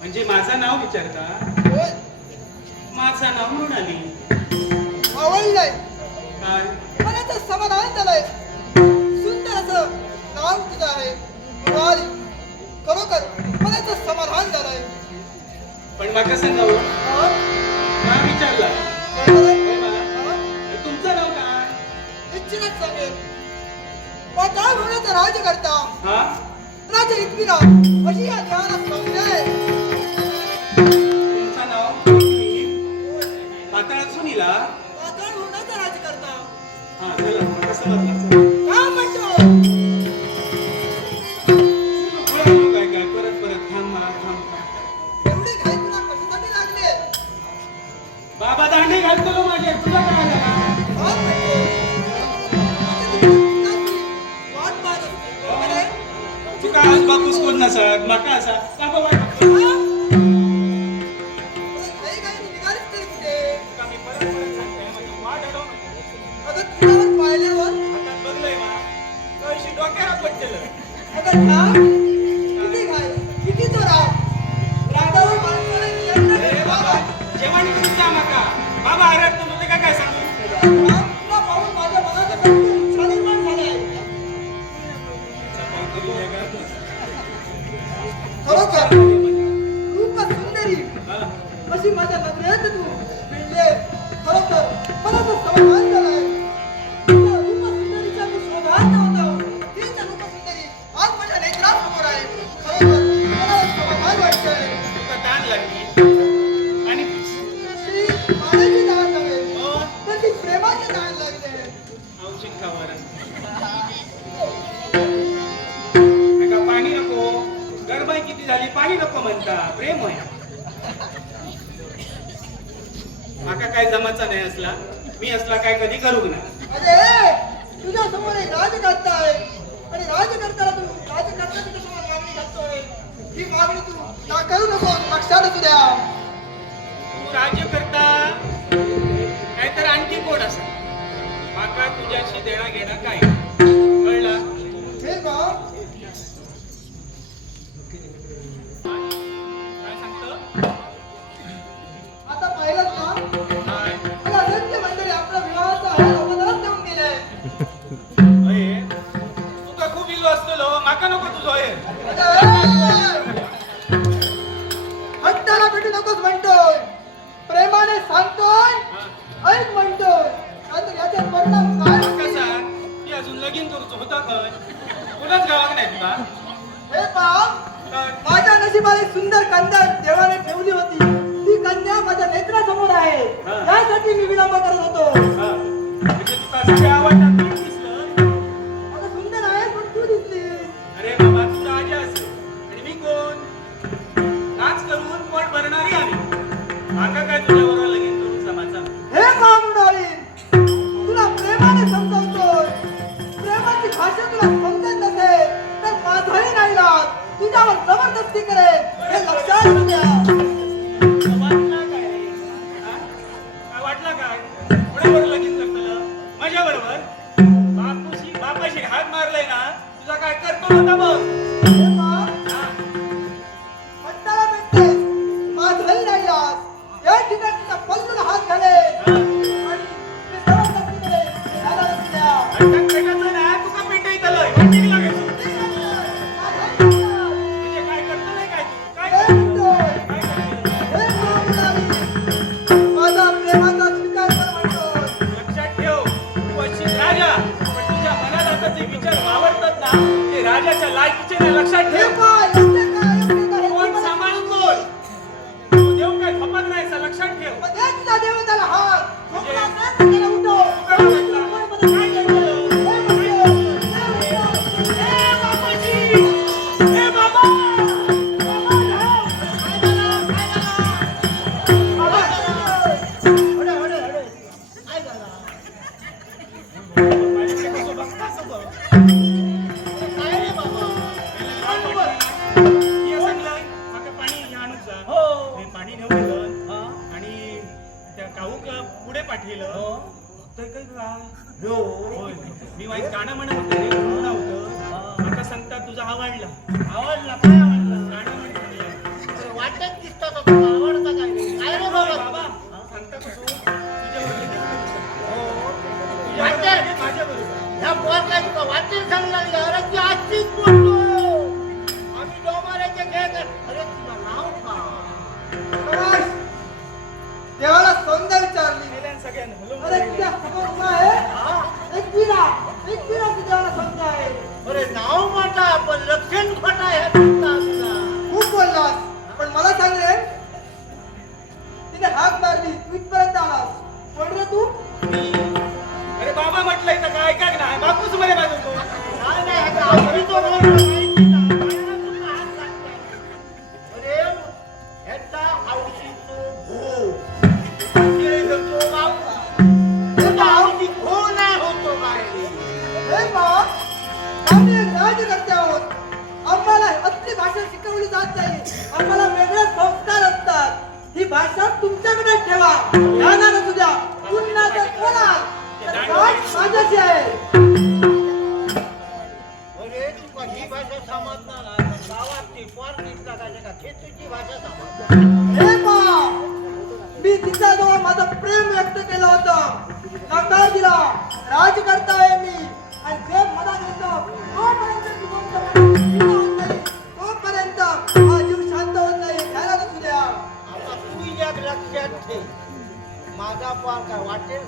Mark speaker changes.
Speaker 1: म्हणजे माझं नाव विचारता? माझं नाव मृणाली.
Speaker 2: आवडलंय.
Speaker 1: काय?
Speaker 2: मनाचं समाधान झालंय सुंदर असं नाव तुझं आहे. मृणाली. खरोखर मनाचं समाधान झालंय.
Speaker 1: पण कसं
Speaker 2: हा?
Speaker 1: का विचारला? तुमचं नाव काय?
Speaker 2: निश्चितच सांगेल पाताळ होण्याचा राज करता.
Speaker 1: हा?
Speaker 2: राजा इतविरा अशी या संज्ञा आहे
Speaker 1: तुमचं नाव? पाताळात सुनीला
Speaker 2: पाताळ होण्याचा राज करता
Speaker 1: हा चला मग कसं
Speaker 2: वाट
Speaker 1: अडवू नको.
Speaker 2: अगं तुझ्यावर पाहिल्यावर
Speaker 1: हातात बघलंय मा कळशी डोक्याला पडलेलं
Speaker 2: अगं ठाम किती घाई किती तो राग रागावर माणसाला
Speaker 1: बाबा जेवण करून माका बाबा अरे तू काय काय सांगू प्रेम आहे माका काय जमाचा नाही असला मी असला काय कधी करूक ना.
Speaker 2: अरे तुझ्या समोर एक राजकर्ता आहे. आणि राजकर्त्याला तू राजकर्ता तुझ्या समोर मागणी घालतोय. ही मागणी तू ना करू नको लक्षात असू द्या.
Speaker 1: तू राज्य करता नाहीतर आणखी कोण असा माका तुझ्याशी देणं घेणं काय?
Speaker 2: हट्टाला भेटू नकोस म्हणतोय. प्रेमाने सांगतोय ऐक म्हणतोय. याचे परिणाम काय?
Speaker 1: ती अजून लगीन करूचो होता खंय कुणाच गावाक नाही तुला?
Speaker 2: हे बाप
Speaker 1: काय?
Speaker 2: माझ्या नशिबाने सुंदर कन्या देवाने ठेवली होती. ती कन्या माझ्या नेत्रासमोर आहे. त्यासाठी मी विलंब करत होतो.
Speaker 1: हा.
Speaker 2: भाषा तुला समजत नसेल तर माझाही नाही लाग तुझ्यावर जबरदस्ती करेल हे लक्षात
Speaker 1: घ्या Chile, Laksha, Chile. पुढे पाठविलं
Speaker 3: हो.
Speaker 1: काय
Speaker 3: हो.
Speaker 1: होय. मी वाईट गाणं म्हणत होते म्हणून आता तुझा आवडला.
Speaker 3: आवडला काय आवडला?
Speaker 1: गाणं म्हणत होते.
Speaker 3: वाटत तुला आवडतं काय? काय रे बाबा?
Speaker 1: सांगता कसं? तुझ्याबरोबर
Speaker 3: हो.
Speaker 1: आणि माझ्याबरोबर
Speaker 3: ह्या तुला वाटेल नाही का? अरे ती आजचीच बोलतो अरे नाव म्हटलं पण लक्षण खोटा आहे.
Speaker 2: भाषा शिकवली जात नाही. आम्हाला वेगळे संस्कार असतात. ही भाषा तुमच्याकडे ठेवा. ध्यानानं तुझ्या पुन्हा जर कोणा तर गाठ माझ्याशी आहे.
Speaker 3: अरे तुका ही भाषा समजणार नाही पण गावात ती फार का हे तुझी भाषा समजणार?
Speaker 2: हे बा मी तिच्याजवळ माझं प्रेम व्यक्त केलं होतं. नकार दिला राजकर्ता आहे
Speaker 3: लक्षात ठेव. माझा पार काय वाटेल